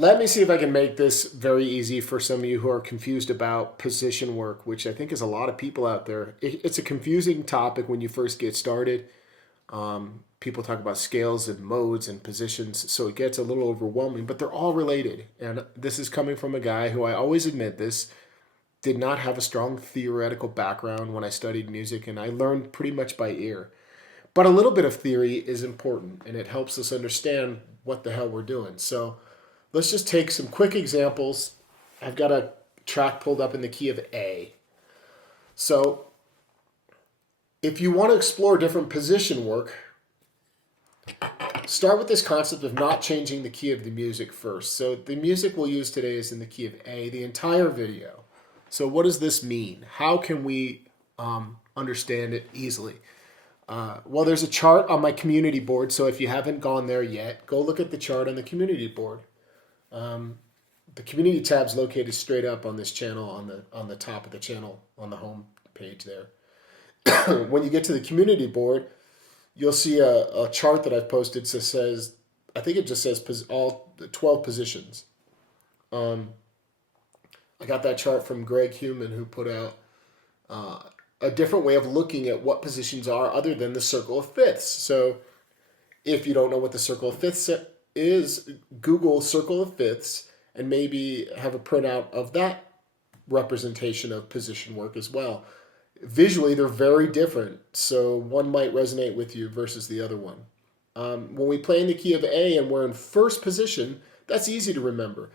Let me see if I can make this very easy for some of you who are confused about position work, which I think is a lot of people out there. It's a confusing topic when you first get started. People talk about scales and modes and positions, so it gets a little overwhelming, but they're all related. And this is coming from a guy who, I always admit this, did not have a strong theoretical background when I studied music, and I learned pretty much by ear. But a little bit of theory is important, and it helps us understand what the hell we're doing. So let's just take some quick examples. I've got a track pulled up in the key of A. So if you want to explore different position work, start with this concept of not changing the key of the music first. So the music we'll use today is in the key of A, the entire video. So what does this mean? How can we understand it easily? Well, there's a chart on my community board, so if you haven't gone there yet, go look at the chart on the community board. The community tab's located straight up on this channel, on the top of the channel, on the home page there. When you get to the community board, you'll see a chart that I've posted that says, I think it just says all 12 positions. I got that chart from Greg Human, who put out a different way of looking at what positions are other than the circle of fifths. So if you don't know what the circle of fifths is, Google circle of fifths and maybe have a printout of that representation of position work as well. Visually, they're very different, so one might resonate with you versus the other one. When we play in the key of A and we're in first position, that's easy to remember.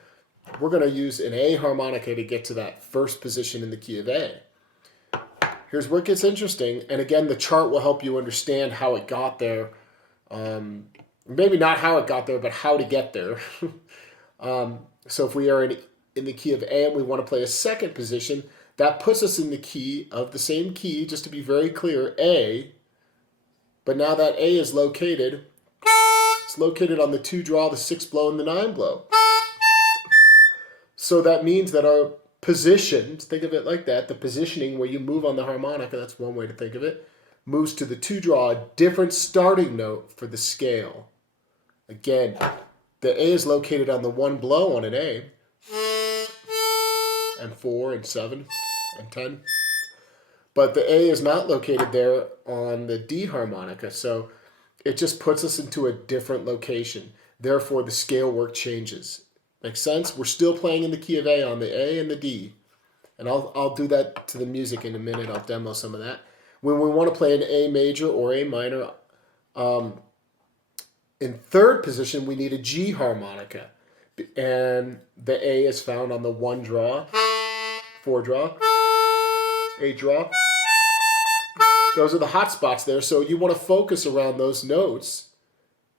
We're going to use an A harmonica to get to that first position in the key of A. Here's where it gets interesting, and again, the chart will help you understand how it got there. Maybe not how it got there, but how to get there. So if we are in the key of A and we want to play a second position, that puts us in the key of the same key, just to be very clear, A. But now that A is located, it's located on the 2 draw, the 6 blow, and the 9 blow. So that means that our position, think of it like that, the positioning where you move on the harmonica, that's one way to think of it, moves to the 2 draw, a different starting note for the scale. Again, the A is located on the 1 blow on an A, and 4 and 7 and 10. But the A is not located there on the D harmonica, so it just puts us into a different location. Therefore, the scale work changes. Make sense? We're still playing in the key of A on the A and the D. And I'll do that to the music in a minute. I'll demo some of that. When we want to play an A major or A minor, in third position, we need a G harmonica. And the A is found on the 1 draw, 4 draw, 8 draw. Those are the hot spots there. So you want to focus around those notes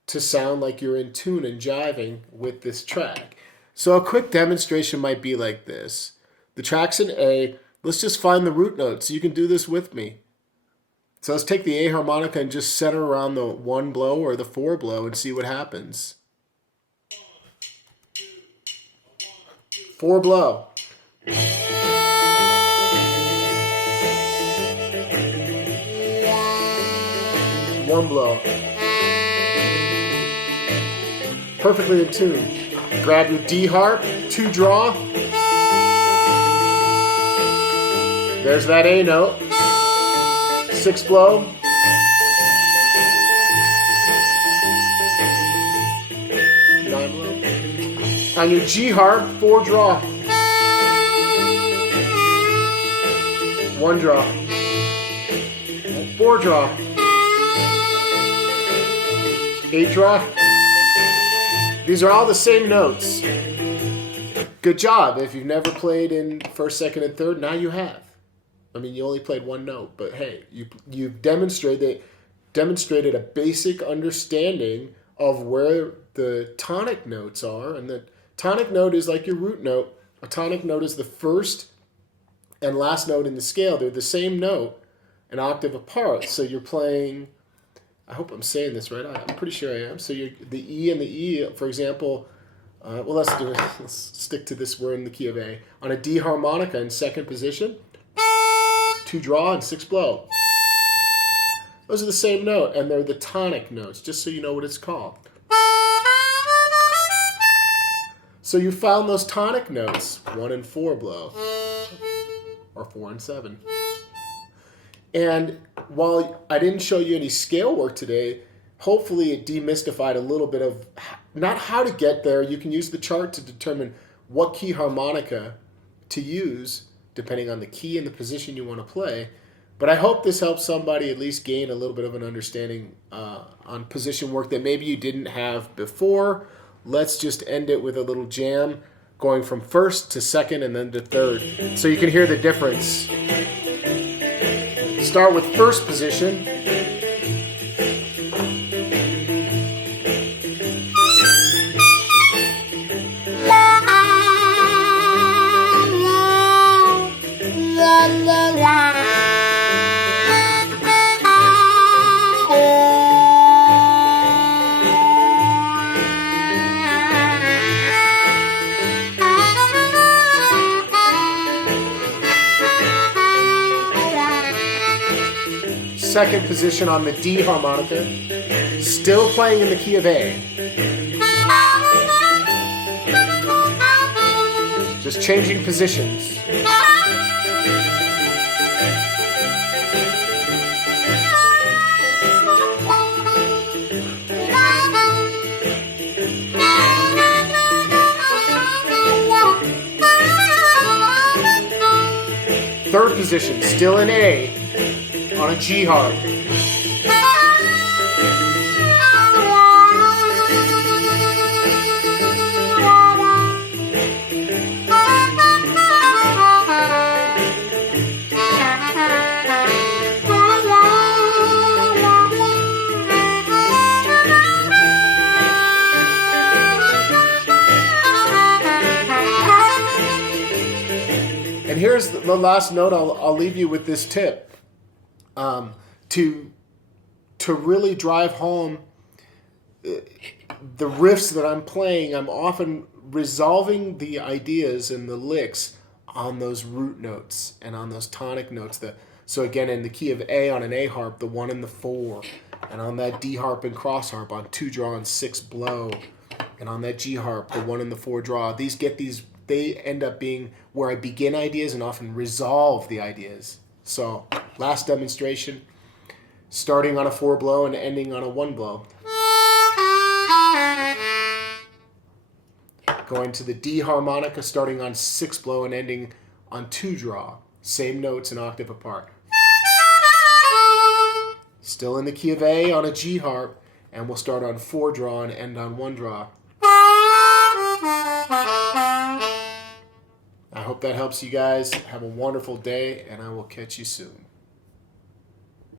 to sound like you're in tune and jiving with this track. So a quick demonstration might be like this. The track's in A. Let's just find the root notes. You can do this with me. So let's take the A harmonica and just center around the 1 blow or the 4 blow and see what happens. 4 blow. 1 blow. Perfectly in tune. Grab your D harp, 2 draw. There's that A note. 6 blow. 9 blow. On your G harp, 4 draw. 1 draw. 4 draw. 8 draw. These are all the same notes. Good job. If you've never played in first, second, and third, now you have. I mean, you only played 1 note, but hey, you've demonstrated a basic understanding of where the tonic notes are. And the tonic note is like your root note. A tonic note is the first and last note in the scale. They're the same note, an octave apart. So you're playing, I hope I'm saying this right. I'm pretty sure I am. So the E and the E, for example, well, let's do it. Let's stick to this. We're in the key of A. On a D harmonica in second position, 2 draw and 6 blow. Those are the same note, and they're the tonic notes, just so you know what it's called. So you found those tonic notes, 1 and 4 blow, or 4 and 7. And while I didn't show you any scale work today, hopefully it demystified a little bit of not how to get there. You can use the chart to determine what key harmonica to use depending on the key and the position you want to play. But I hope this helps somebody at least gain a little bit of an understanding on position work that maybe you didn't have before. Let's just end it with a little jam going from first to second and then to third so you can hear the difference. Start with first position. Second position on the D harmonica, still playing in the key of A. Just changing positions. Third position, still in A. On a G harp. And here's the last note. I'll leave you with this tip. To really drive home the riffs that I'm playing, I'm often resolving the ideas and the licks on those root notes and on those tonic notes. So again, in the key of A on an A harp, the 1 and the 4, and on that D harp and cross harp on 2 draw and 6 blow, and on that G harp, the 1 and the 4 draw. They end up being where I begin ideas and often resolve the ideas. So last demonstration, starting on a 4 blow and ending on a 1 blow. Going to the D harmonica, starting on 6 blow and ending on 2 draw. Same notes an octave apart. Still in the key of A on a G harp, and we'll start on 4 draw and end on 1 draw. I hope that helps you guys. Have a wonderful day, and I will catch you soon.